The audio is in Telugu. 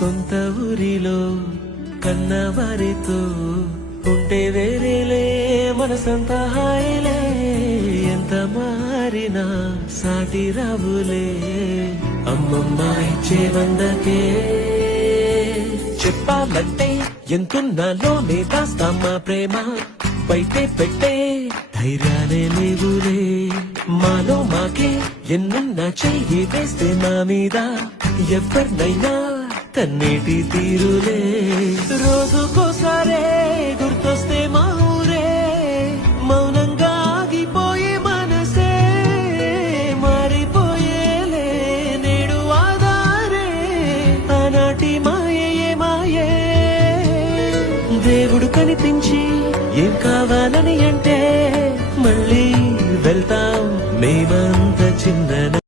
సొంత ఊరిలో కన్నవారితో ఉంటే వేరేలే మనసంతా హాయిలే ఎంత మారినా సాటి రావులే అమ్మమ్మ ఇచ్చే వందకే చెప్పాలంటే ఎంతున్నాలోనే దాస్తామా ప్రేమ బయటే పెట్టే ధైర్యాలే లేవులే మాలో మాకే ఎన్నున్నా చెయ్యి వేస్తే నా మీద ఎవరినైనా కన్నీటి తీరులే రోజుకోసారే గుర్తొస్తే మా ఊరే మౌనంగా ఆగిపోయే మనసే మారిపోయేలే నేడు ఆధారే ఆనాటి మాయే మాయే దేవుడు కనిపించి ఏం కావాలని అంటే మళ్ళీ వెళ్తాం మేమ